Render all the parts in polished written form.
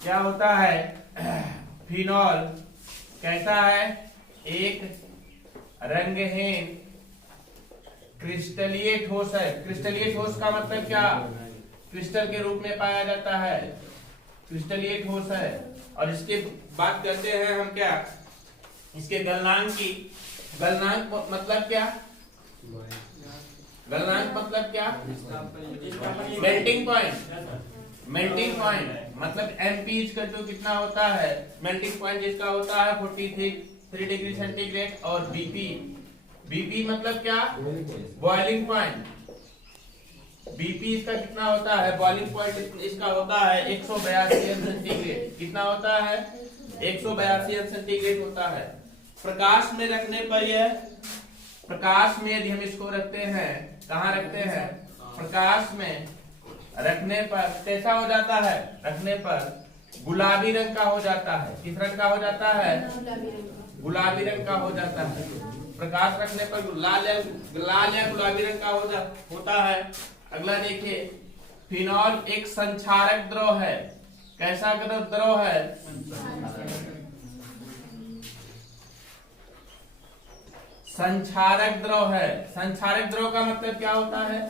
क्या होता है फिनॉल कैसा है, एक रंगहीन क्रिस्टलीय ठोस है। क्रिस्टलीय ठोस का मतलब क्या, क्रिस्टल के रूप में पाया जाता है, क्रिस्टलीय ठोस है। और इसके बात करते हैं हम क्या, इसके गलनांक की। गलनांक मतलब क्या, गलनांक मतलब क्या, मेल्टिंग पॉइंट। मेल्टिंग पॉइंट मतलब एमपी तो कितना होता है, मेल्टिंग पॉइंट जिसका होता है 43 डिग्री सेंटीग्रेड। और बीपी, बीपी मतलब क्या, बॉइलिंग पॉइंट। बीपी इसका कितना होता है, बॉइलिंग पॉइंट इसका होता है 182 सेंटीग्रेड। कितना होता है, 182 सेंटीग्रेड होता है। प्रकाश में रखने पर यह, प्रकाश में यदि हम इसको रखते हैं, कहाँ रखते हैं, प्रकाश में रखने पर कैसा हो जाता है, रखने पर गुलाबी रंग का हो जाता है। किस रंग का हो जाता है, गुलाबी रंग का हो जाता है। प्रकाश रखने पर लाल या गुलाबी रंग का होता है। अगला देखिए, फिनॉल एक संक्षारक द्रव है। कैसा द्रव है, संक्षारक द्रव है। संक्षारक द्रव का मतलब क्या होता है,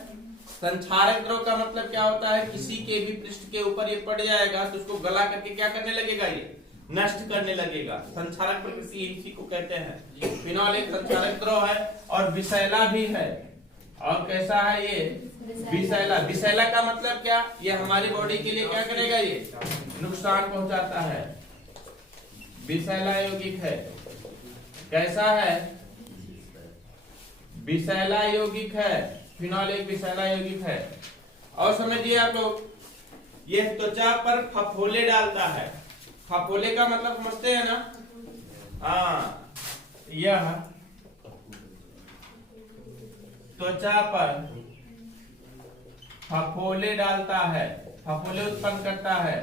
संक्षारक द्रव का मतलब क्या होता है, किसी के भी पृष्ठ के ऊपर ये पड़ जाएगा तो उसको गला करके क्या करने लगेगा, ये नष्ट करने लगेगा। संक्षारक प्रकृति इसी को कहते हैं। फिनॉल एक संक्षारक द्रव है और विषैला भी है। और कैसा है ये, विषैला। विषैला का मतलब क्या, ये हमारी बॉडी के लिए क्या करेगा, ये नुकसान पहुंचाता है। विषैला यौगिक है। कैसा है, विषैला यौगिक है। फिनॉल एक विषैला यौगिक है। और समझिए आप लोग, ये त्वचा पर फफोले डालता है। फफोले का मतलब समझते हैं ना, हाँ, यह त्वचा पर फफोले डालता है, फफोले उत्पन्न करता है।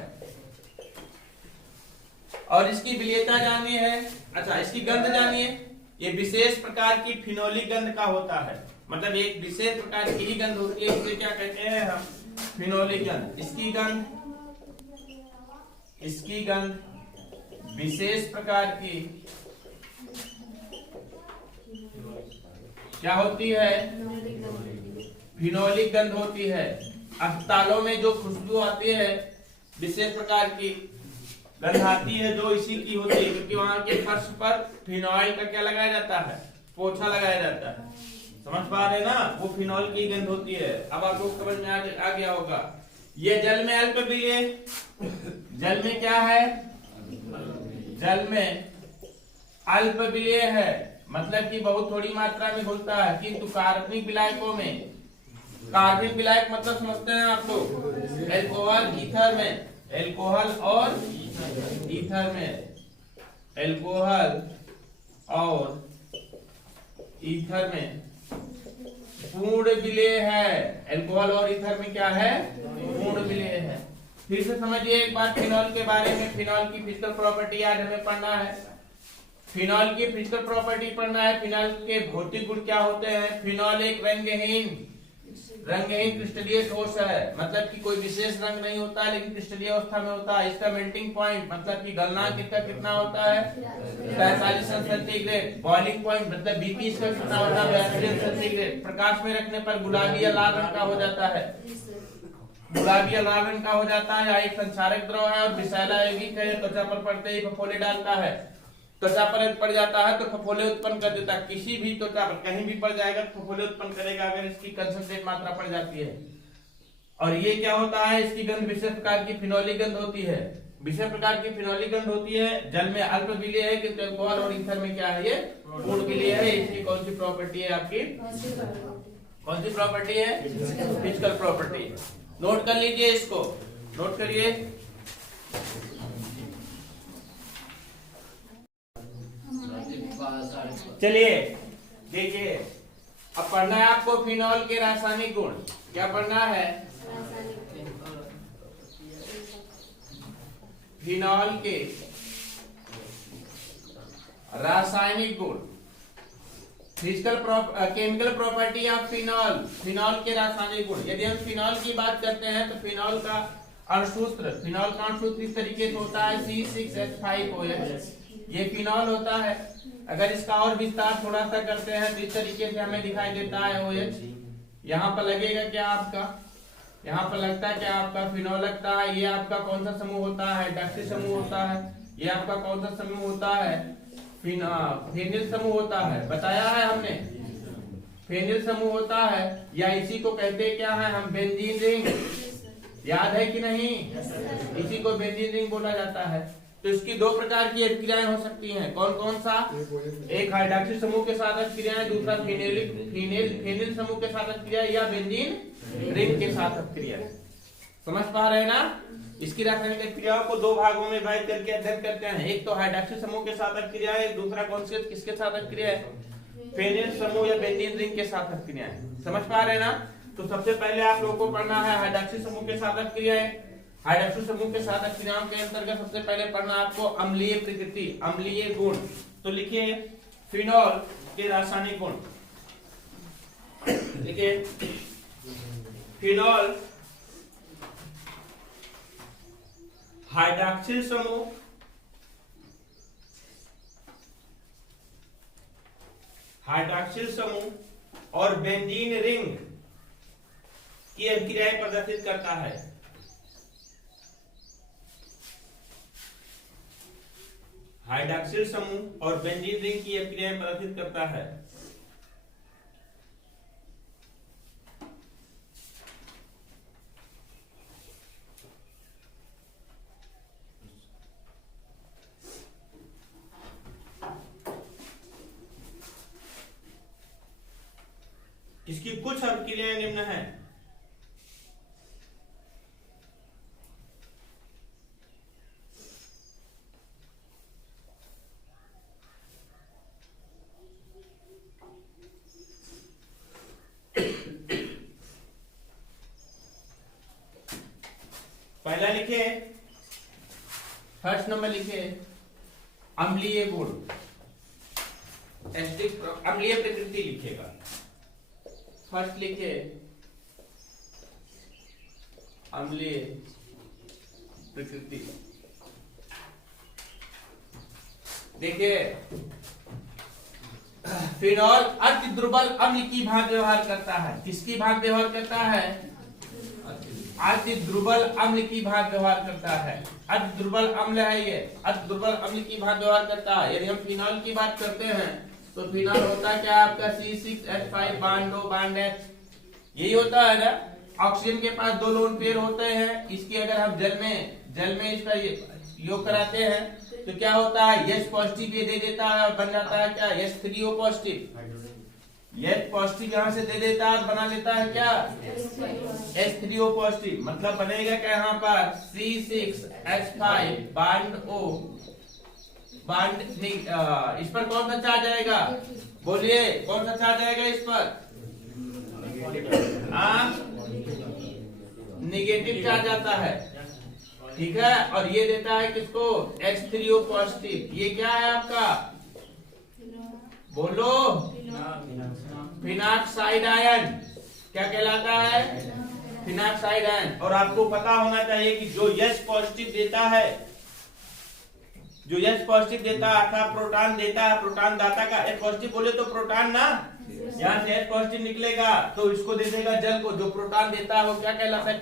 और इसकी विलेयता जानिए है, अच्छा इसकी गंध जानिए। ये विशेष प्रकार की फिनोली गंध का होता है, मतलब एक विशेष प्रकार की ही गंध होती है, इसे क्या कहते हैं हम, फिनोली गंध। इसकी गंध विशेष प्रकार की क्या होती है, फिनोलिक गंध होती है। अस्पतालों में जो खुशबू आती है, विशेष प्रकार की गंध आती है, जो इसी की होती है, क्योंकि वहां के फर्श पर फिनॉइल का क्या लगाया जाता है, पोछा लगाया जाता है। समझ पा रहे ना, वो फिनॉल की गंध होती है। अब आपको समझ में आ गया होगा। ये जल में अल्पविलेय, जल में क्या है, जल में अल्पविलेय है, मतलब कि बहुत थोड़ी मात्रा में घुलता है। किंतु कार्बनिक विलायकों में, कार्बनिक विलायक मतलब समझते हैं आप लोग, एल्कोहल ईथर में, एल्कोहल और ईथर में, एल्कोहल और ईथर में पूर्ण विलेय है। एल्कोहल और ईथर में क्या है, पूर्ण विलेय है। फिर से समझिए एक बार फिनॉल के बारे में। फिनॉल की फिजिकल प्रॉपर्टी आज हमें पढ़ना है। फिनॉल की फिजिकल प्रॉपर्टी पढ़ना है। फिनॉल के भौतिक गुण क्या होते हैं। फिनॉल एक रंगहीन क्रिस्टलीय ठोस है, मतलब कि कोई विशेष रंग नहीं होता है, लेकिन क्रिस्टलीय अवस्था में होता है। इसका मेल्टिंग पॉइंट मतलब कि गलनांक इसका कितना होता है, 45 सेंटीग्रेड। बॉइलिंग पॉइंट मतलब बीपी इसका कितना होता है, 82 सेंटीग्रेड। प्रकाश में रखने पर गुलाबी या लाल रंग का हो जाता है, गुलाबी या लाल रंग का हो जाता है। यह एक संक्षारक द्रव है और विषैला यौगिक है। त्वचा पर पड़ते ही फफोले डालता है, त्वचा पर पड़ जाता है तो फफोले उत्पन्न कर देता है। किसी भी त्वचा पर कहीं भी पड़ जाएगा तो फफोले उत्पन्न करेगा, अगर इसकी कंसंट्रेट मात्रा पड़ जाती है। और ये क्या होता है, इसकी गंध विशेष प्रकार की फिनोली गंध होती है। विशेष प्रकार की फिनोली गंध होती है। जल में अल्प विलेय है, किंतु एल्कोहल और ईथर में क्या है, ये पूर्ण विलेय है। इसकी कौन सी प्रॉपर्टी है आपकी, कौन सी प्रॉपर्टी है, फिजिकल प्रॉपर्टी। नोट कर लीजिए, इसको नोट करिए। चलिए देखिए, अब पढ़ना है आपको फिनॉल के रासायनिक गुण। क्या पढ़ना है, फिनॉल के रासायनिक गुण। Physical chemical property of phenol, phenol के रासायनिक गुण। यदि हम फिनॉल की बात करते हैं तो फिनॉल का अणुसूत्र, फिनॉल का अणुसूत्र इस तरीके से होता है C6H5OH। ये फिनॉल होता है। अगर इसका और विस्तार थोड़ा सा करते हैं तो इस तरीके से हमें दिखाई देता है OH। यहाँ पर लगेगा क्या आपका, यहाँ पर लगता है क्या आपका फिनॉल लगता है। ये आपका कौन सा समूह होता है, हाइड्रॉक्सी समूह होता है। ये आपका कौन सा समूह होता है, फेनिल समूह होता है। बताया है हमने, फेनिल समूह होता है, या इसी को कहते क्या है हम, बेंजीन रिंग। याद है कि नहीं, इसी को बेंजीन रिंग बोला जाता है। तो इसकी दो प्रकार की अभिक्रियाएं हो सकती हैं। कौन कौन सा, एक हाइड्रॉक्सी समूह के साथ अभिक्रियाएं, दूसरा फेनिल समूह के साथ अभिक्रिया, या बेंजीन रिंग के साथ अभिक्रिया। समझ पा रहे हैं ना। इसकी रासायनिक अभिक्रियाओं को दो भागों में विभाजित करके अध्ययन करते हैं। एक तो हाइड्रॉक्सी समूह के साथ अभिक्रिया है, दूसरा कौन से किसके साथ अभिक्रिया है, फेनिल समूह या बेंजीन रिंग के साथ अभिक्रिया है। समझ पा रहे हैं ना। तो सबसे पहले आप लोगों को पढ़ना है हाइड्रॉक्सी समूह के साथ अभिक्रियाएं। हाइड्रॉक्सी समूह के साथ अभिक्रियाओं के अंतर्गत सबसे पहले पढ़ना आपको अम्लीय प्रकृति, अम्लीय गुण। तो लिखिए फिनॉल के रासायनिक गुण। देखिए फिनॉल हाइड्रॉक्सिल समूह, हाइड्रॉक्सिल समूह और बेंजीन रिंग की अभिक्रियाएं प्रदर्शित करता है। हाइड्रॉक्सिल समूह और बेंजीन रिंग की अभिक्रियाएं प्रदर्शित करता है। इसकी कुछ अभिक्रियाएं निम्न है। पहला लिखे, फर्स्ट नंबर लिखे अम्लीय गुण, एसिडिक अम्लीय प्रकृति लिखेगा। फर्स्ट लिखे अम्लीय प्रकृति। देखिए फिनॉल अति दुर्बल अम्ल की भांति व्यवहार करता है। किसकी भांति व्यवहार करता है, अति दुर्बल अम्ल की भांति व्यवहार करता है। अति दुर्बल अम्ल है ये, अति दुर्बल अम्ल की भांति व्यवहार करता है। यदि हम फिनॉल की बात करते हैं तो फिनॉल होता है क्या आपका C6H5 bond O bond H, यही होता है ना। ऑक्सीजन के पास दो लोन पेयर होते हैं। इसकी अगर हम जल में इसका योग कराते हैं तो क्या होता है, H पॉजिटिव ये दे देता है, बन जाता है क्या H3O पॉजिटिव। H पॉजिटिव यहाँ से दे देता है, बना लेता है क्या H3O पॉजिटिव। मतलब बनेगा क्या यहाँ पर C6H5 बांड O बांड। इस पर कौन सा चार्ज आएगा, बोलिए कौन सा चार्ज आएगा इस पर, निगेटिव चार्ज आता है। ठीक है, और ये देता है किसको, H3O पॉजिटिव। ये क्या है आपका, बोलो फिनाक्साइड आयन। क्या कहलाता है, फिनाक्साइड आयन। और आपको पता होना चाहिए कि जो H पॉजिटिव देता है, जो H पॉजिटिव देता है अर्थात प्रोटॉन देता है, प्रोटॉन दाता का H पॉजिटिव बोले तो प्रोटॉन ना, यहाँ से H पॉजिटिव निकलेगा तो इसको दे देगा जल को। जो प्रोटॉन देता है वो क्या कहलाता है,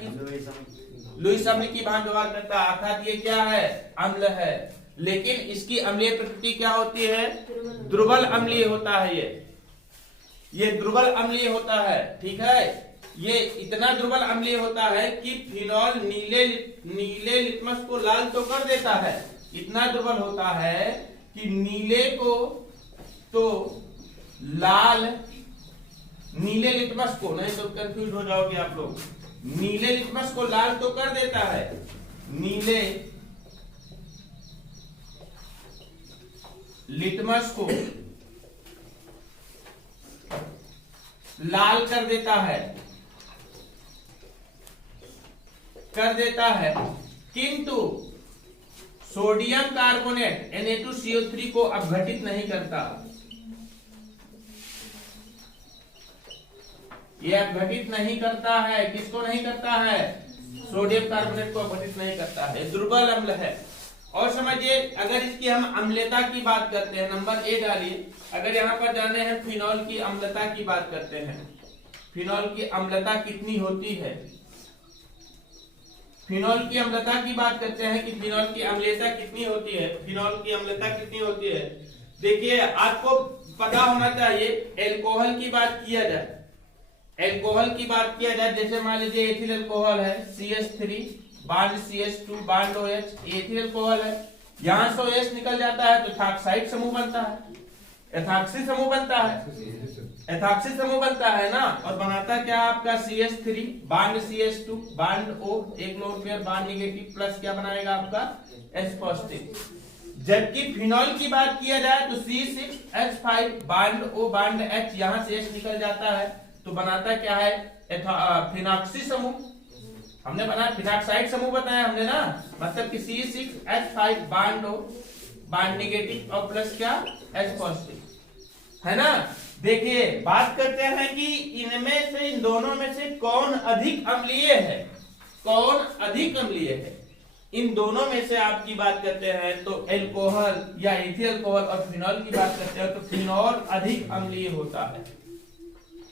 लुईस अम्ल की भांति व्यवहार करता है। अर्थात ये क्या है, अम्ल है। लेकिन इसकी अम्लीय प्रकृति क्या होती है, दुर्बल अम्लीय होता है। ये दुर्बल अम्लीय होता है। ठीक है, ये इतना दुर्बल अम्लीय होता है कि फिनॉल नीले लिटमस को लाल तो कर देता है। इतना दुर्बल होता है कि नीले को तो लाल, नीले लिटमस को, नहीं तो कंफ्यूज हो जाओगे आप लोग, नीले लिटमस को लाल तो कर देता है, नीले लिटमस को लाल कर देता है, किंतु सोडियम कार्बोनेट Na2CO3 को अपघटित नहीं करता। ये अपघटित नहीं करता है। किसको नहीं करता है, सोडियम कार्बोनेट को अपघटित नहीं करता है, दुर्बल अम्ल है। और समझिए अगर इसकी हम अम्लता की बात करते हैं, नंबर ए डालिए। अगर यहाँ पर जाने हैं फिनॉल की अम्लता की बात करते हैं, फिनॉल की अम्लता कितनी होती है, फिनॉल की अम्लता की बात करते हैं कि फिनॉल की अम्लता कितनी होती है, फिनॉल की अम्लता कितनी होती है। देखिए आपको पता होना चाहिए, एल्कोहल की बात किया जाए, एल्कोहल की बात किया जाए, जैसे मान लीजिए एथिल अल्कोहल है CH3 bond CH2 bond OH, ethyl alcohol है, यहां से OH निकल जाता है तो एथॉक्साइड समूह बनता है, एथॉक्सी समूह बनता है, एथॉक्सी समूह बनता है ना, और बनाता क्या आपका CH3 bond CH2 bond O, एक lone pair bond negative plus क्या बनाएगा आपका H पॉजिटिव। जबकि फिनॉल की बात किया जाए तो C6H5 bond O bond H, यहां से H निकल जाता है तो बनाता क्या है फिनॉक्सी समूह, हमने बनाया फिनॉक्साइड समूह बताया हमने ना, मतलब कि C6H5 bond O bond negative और प्लस क्या H पॉजिटिव, है ना। देखिए बात करते हैं कि इनमें से, इन दोनों में से कौन अधिक अम्लीय है, कौन अधिक अम्लीय है। इन दोनों में से आपकी बात करते हैं तो एल्कोहल या एथिल अल्कोहल और फिनॉल की बात करते हैं तो फिनॉल अधिक अम्लीय होता है।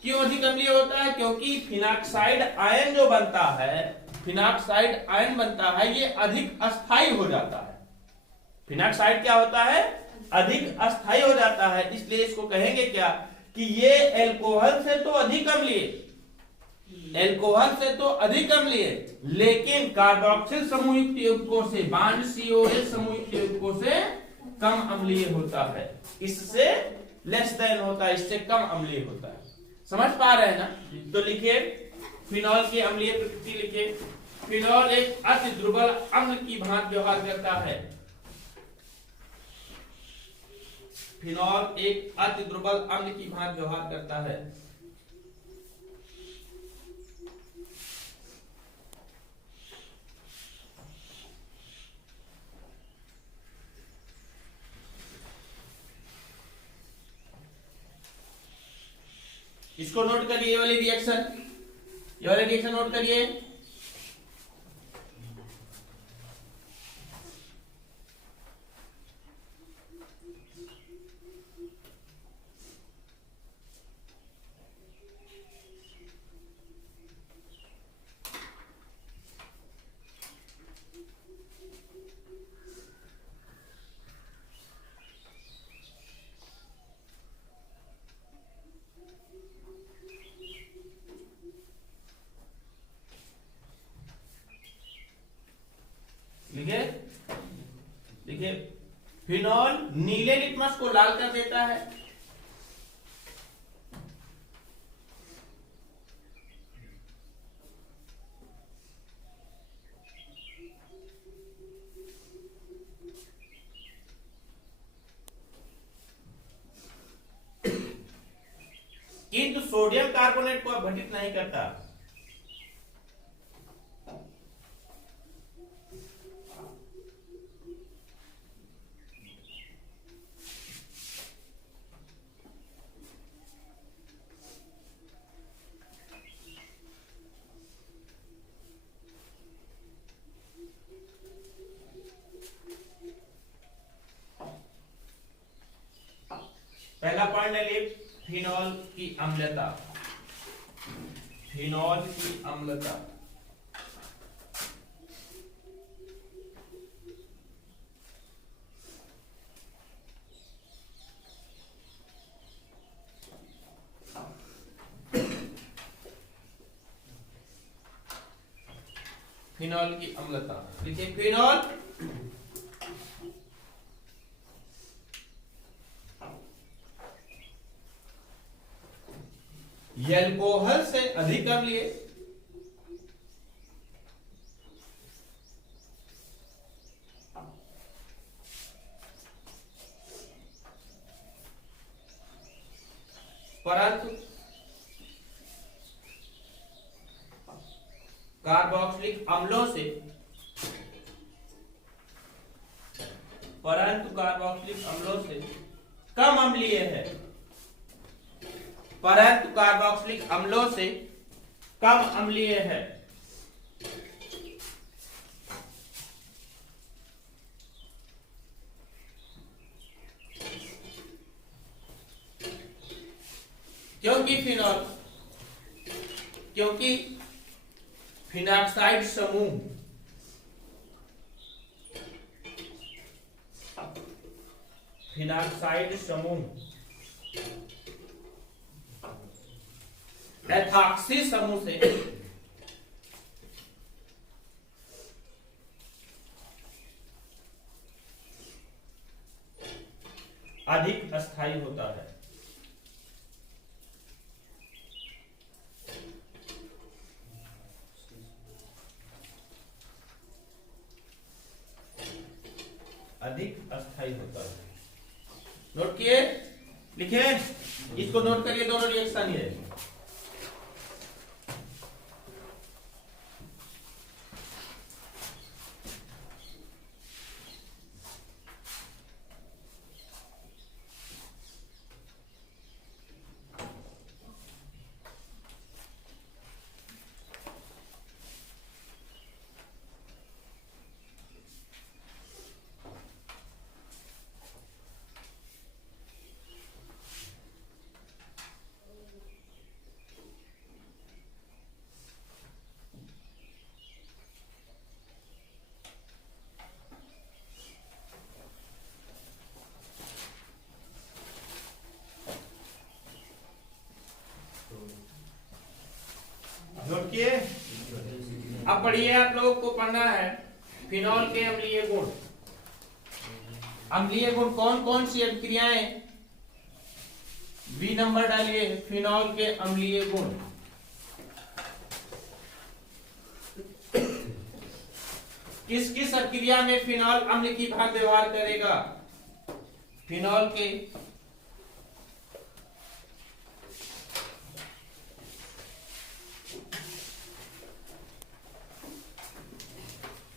क्यों अधिक अम्लीय होता है? क्योंकि फिनॉक्साइड आयन जो बनता है, फिनॉक्साइड आयन बनता है, ये अधिक अस्थायी हो जाता है। फिनॉक्साइड क्या होता है? अधिक अस्थायी हो जाता है, इसलिए इसको कहेंगे क्या कि ये एल्कोहल से तो अधिक अम्लीय, एल्कोहल से तो अधिक अम्लीय, लेकिन कार्बोक्सिल समूहयुक्त यौगिकों से, बांड COH समूहयुक्त यौगिकों से कम अम्लीय होता है, इससे लेस देन होता है, इससे कम अम्लीय होता है। समझ पा रहे हैं ना? तो लिखिए फिनॉल की अम्लीय प्रकृति लिखिए। फिनॉल एक अति दुर्बल अम्ल की भांति व्यवहार करता है, फिनॉल एक अति दुर्बल अम्ल की भांति व्यवहार करता है। इसको नोट करिए, ये वाली रिएक्शन, ये वाली रिएक्शन नोट करिए। देखिए फिनॉल नीले लिटमस को लाल कर देता है, किंतु सोडियम कार्बोनेट को अपघटित नहीं करता। पहला पॉइंट है फिनॉल की अम्लता, फिनॉल की अम्लता। फिनॉल की अम्लता देखिए, फिनॉल एल्कोहल से अधिक अम्लीय, परंतु कार्बोक्सिलिक अम्लों से, परंतु कार्बोक्सिलिक अम्लों से कम अम्लीय है, परंतु कार्बोक्सिलिक अम्लों से कम अम्लीय है। क्योंकि फिनॉक्साइड समूह एथॉक्सी समूह से अधिक अस्थायी होता है। अधिक अस्थायी होता है। नोट किए, लिखे, इसको नोट करिए, दोनों रिएक्शन ये। नोट किए, अब पढ़िए, आप लोगों को पढ़ना है फिनॉल के अम्लीय गुण। अम्लीय गुण कौन कौन सी अभिक्रियाएं, बी नंबर डालिए, फिनॉल के अम्लीय गुण। किस किस अभिक्रिया में फिनॉल अम्ल की भाग व्यवहार करेगा? फिनॉल के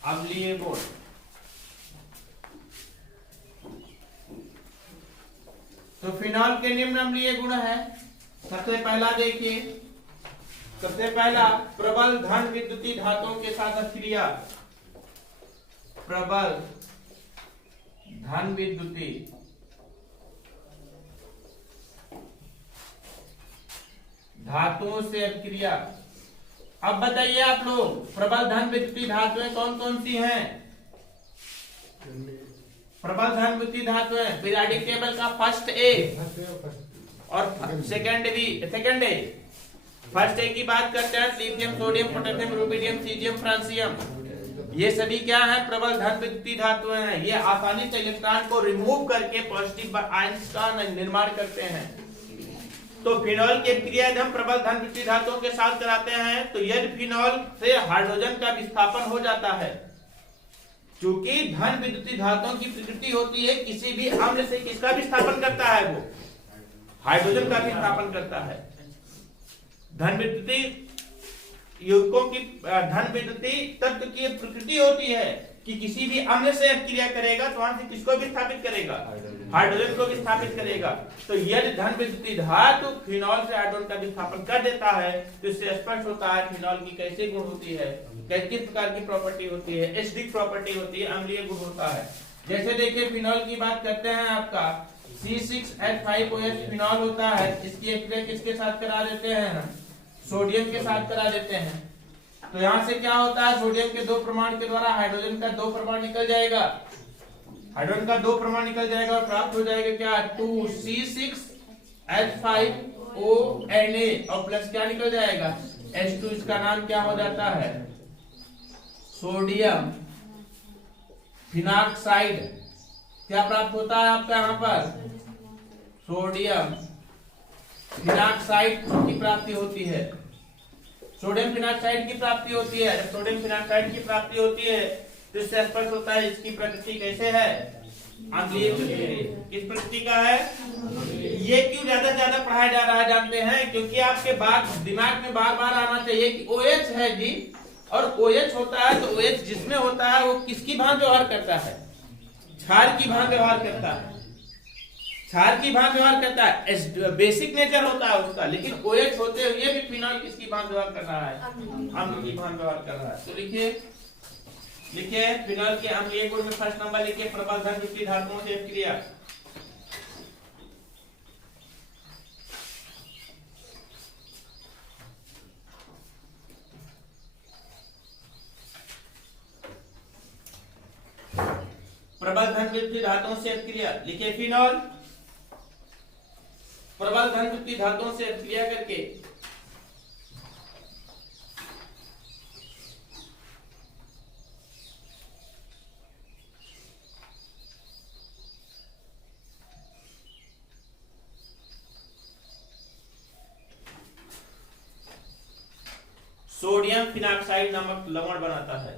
अम्लीय गुण। तो फिनॉल के निम्न अम्लीय गुण है। सबसे पहला देखिए, सबसे पहला प्रबल धन विद्युतीय धातुओं के साथ अभिक्रिया। प्रबल धन विद्युतीय धातुओं से अभिक्रिया। अब बताइए आप लोग, प्रबल धन विद्युतीय धातुएं कौन कौन सी हैं? प्रबल धन विद्युतीय धातुएं पीरियोडिक टेबल का फर्स्ट ए और second B, second A. First A की बात करते हैं, lithium, sodium, potassium, rubidium, caesium, francium. ये सभी क्या है? प्रबल धन विद्युतीय धातुएं हैं। ये आसानी से इलेक्ट्रॉन को रिमूव करके पॉजिटिव आयंस का निर्माण करते हैं। तो फिनॉल की क्रिया हम प्रबल धन विद्युतीय धातुओं के साथ कराते हैं, तो यदि फिनॉल से हाइड्रोजन का विस्थापन हो जाता है, क्योंकि धन विद्युतीय धातुओं की प्रकृति होती है किसी भी अम्ल से किसका विस्थापन करता है? वो हाइड्रोजन का विस्थापन करता है। धन विद्युतीय यौगिकों की, धन विद्युतीय तत्व की प्रकृति होती है कि किसी भी अम्ल से क्रिया करेगा तो वहां से किसको विस्थापित करेगा? हाइड्रोजन को विस्थापित करेगा। तो यदि धन विद्युतीय धातु फिनॉल से हाइड्रोजन का विस्थापन कर देता है, तो इससे स्पष्ट होता है फिनॉल की कैसे गुण होती है, किस प्रकार की प्रॉपर्टी होती है, एसिडिक प्रॉपर्टी होती है, अम्लीय गुण होता है। जैसे देखिए फिनॉल की बात करते हैं, आपका C6H5OH फिनॉल होता है। इसकी अभिक्रिया किसके साथ करा देते हैं? सोडियम के साथ करा देते हैं। तो यहां से क्या होता है? सोडियम के 2 प्रमाण के द्वारा हाइड्रोजन का 2 प्रमाण निकल जाएगा। हाइड्रोजन का 2 प्रमाण निकल जाएगा और प्राप्त हो जाएगा क्या? 2C6H5ONa और प्लस क्या निकल जाएगा? H2। इसका नाम क्या हो जाता है? Sodium phenoxide. क्या प्राप्त होता है आपका यहाँ पर? सोडियम फिनॉक्साइड की प्राप्ति होती है। सोडियम फिनॉक्साइड की प्राप्ति होती है। जब सोडियम फिनॉक्साइड की प्राप्ति होती है तो इससे स्पष्ट होता है इसकी प्रकृति कैसे है? अम्लीय प्रकृति। किस प्रकृति का है? ये क्यों ज्यादा से ज्यादा पढ़ाया जा रहा है जानते हैं? क्योंकि आपके बात दिमाग में बार बार आना चाहिए कि OH है जी, और OH होता है तो OH जिसमें होता है वो किसकी भांति व्यवहार करता है? क्षार की भांति व्यवहार करता है। क्षार की भांति व्यवहार करता है, बेसिक नेचर होता है उसका। लेकिन OH होते हुए भी फिनॉल किसकी भांति व्यवहार कर रहा है? अम्ल की भांति व्यवहार कर रहा है। तो लिखिए फिनॉल के अम्लीय गुण में फर्स्ट नंबर लिखिए, प्रबल धन विद्युतीय धातुओं से अभिक्रिया। प्रबल धन विद्युत धातुओं से अभिक्रिया, लिखिए फिनॉल प्रबल धन विद्युत धातुओं से अभिक्रिया करके सोडियम फिनॉक्साइड नामक लवण बनाता है।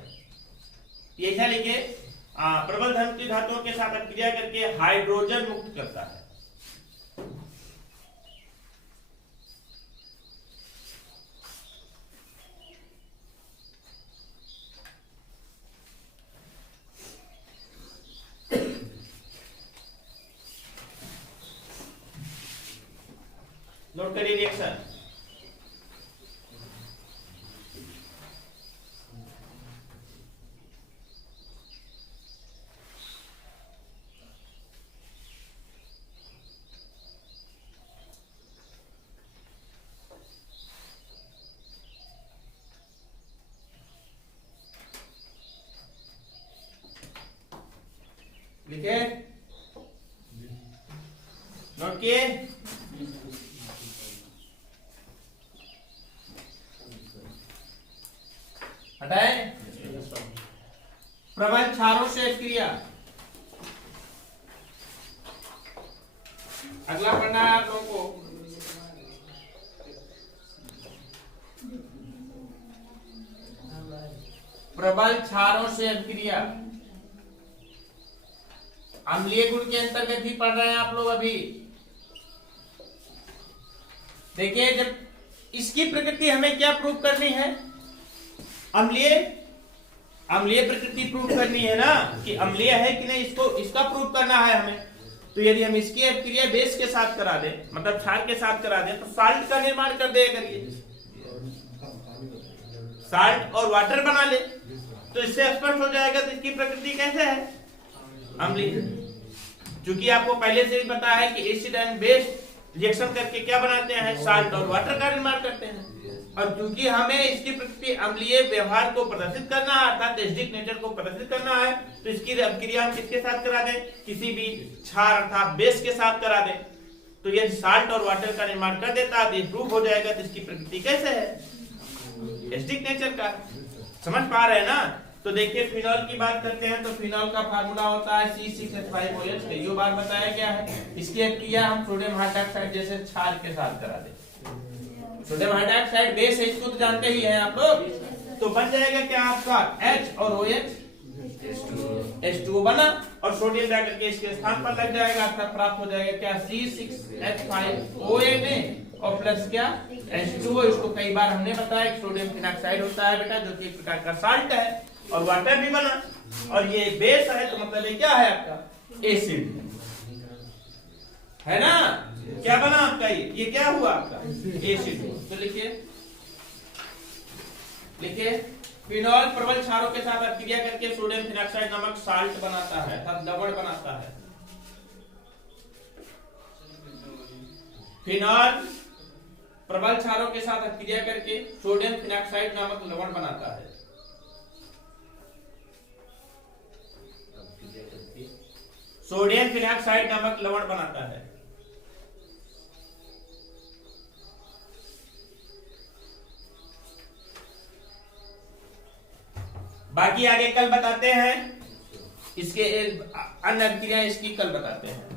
ये क्या लिखे, प्रबल धन की धातुओं के साथ अभिक्रिया करके हाइड्रोजन मुक्त करता है। नोट करिए रिएक्शन। लिखे, नोट किए। हटाए। प्रबल क्षारों से अभिक्रिया, अगला पढ़ना है आप लोगों को। प्रबल क्षारों से अभिक्रिया अम्लीय गुण के अंतर्गत ही पढ़ रहे हैं आप लोग अभी। देखिए, जब इसकी प्रकृति हमें क्या प्रूव करनी है, अम्लीय प्रकृति प्रूव करनी है ना, कि अम्लीय है कि नहीं, इसका प्रूव करना है हमें। तो यदि हम इसकी अभिक्रिया बेस के साथ करा दें, मतलब क्षार के साथ करा दें, तो साल्ट का निर्माण कर देगा, करिए साल्ट और वाटर बना ले, तो इससे स्पष्ट हो जाएगा तो इसकी प्रकृति कैसे है, अम्लीय। क्योंकि आपको पहले से ही पता है कि एसिड एंड बेस रिएक्शन करके क्या बनाते हैं, साल्ट और वाटर का निर्माण करते हैं। और क्योंकि हमें इसकी प्रकृति अम्लीय व्यवहार को प्रदर्शित करना है, अर्थात एसिडिक नेचर को प्रदर्शित करना है, तो इसकी अभिक्रिया हम किसके साथ करा दें, किसी भी क्षार अर्थात बेस के साथ करा दें। तो यदि साल्ट और वाटर का निर्माण कर देता है तो ये प्रूव हो जाएगा तो इसकी प्रकृति कैसे है, एसिडिक नेचर का। समझ पा रहे हैं ना। तो देखिए, फिनॉल की बात करते हैं तो फिनॉल का फार्मूला होता है C6H5OH। कई बार बताया गया है। इसकी अभिक्रिया हम सोडियम हाइड्रोक्साइड जैसे क्षार के साथ करा दें। सोडियम हाइड्रोक्साइड बेस है, इसको तो जानते ही हैं आप लोग। तो बन जाएगा क्या आपका H और OH, H2O बना, और सोडियम जाकर के इसके स्थान पर लग जाएगा, अर्थात प्राप्त हो जाएगा क्या, C6H5OA में और प्लस क्या, H2O। इसको कई बार हमने बताया कि सोडियम फिनॉक्साइड होता है बेटा, जो कि एक प्रकार का साल्ट है, और वाटर भी बना, और ये बेस है, तो मतलब ये क्या है आपका, एसिड है ना। क्या बना आपका, ये क्या हुआ आपका, एसिड। तो लिखिए फिनॉल प्रबल क्षारों के साथ अभिक्रिया करके सोडियम फिनॉक्साइड नामक साल्ट बनाता है, अर्थात लवण बनाता है। फिनॉल प्रबल क्षारों के साथ अभिक्रिया करके सोडियम फिनॉक्साइड नामक लवण बनाता है। सोडियम फिनॉक्साइड नामक लवण बनाता है। बाकी आगे कल बताते हैं, इसके अन्य अभिक्रिया इसकी कल बताते हैं।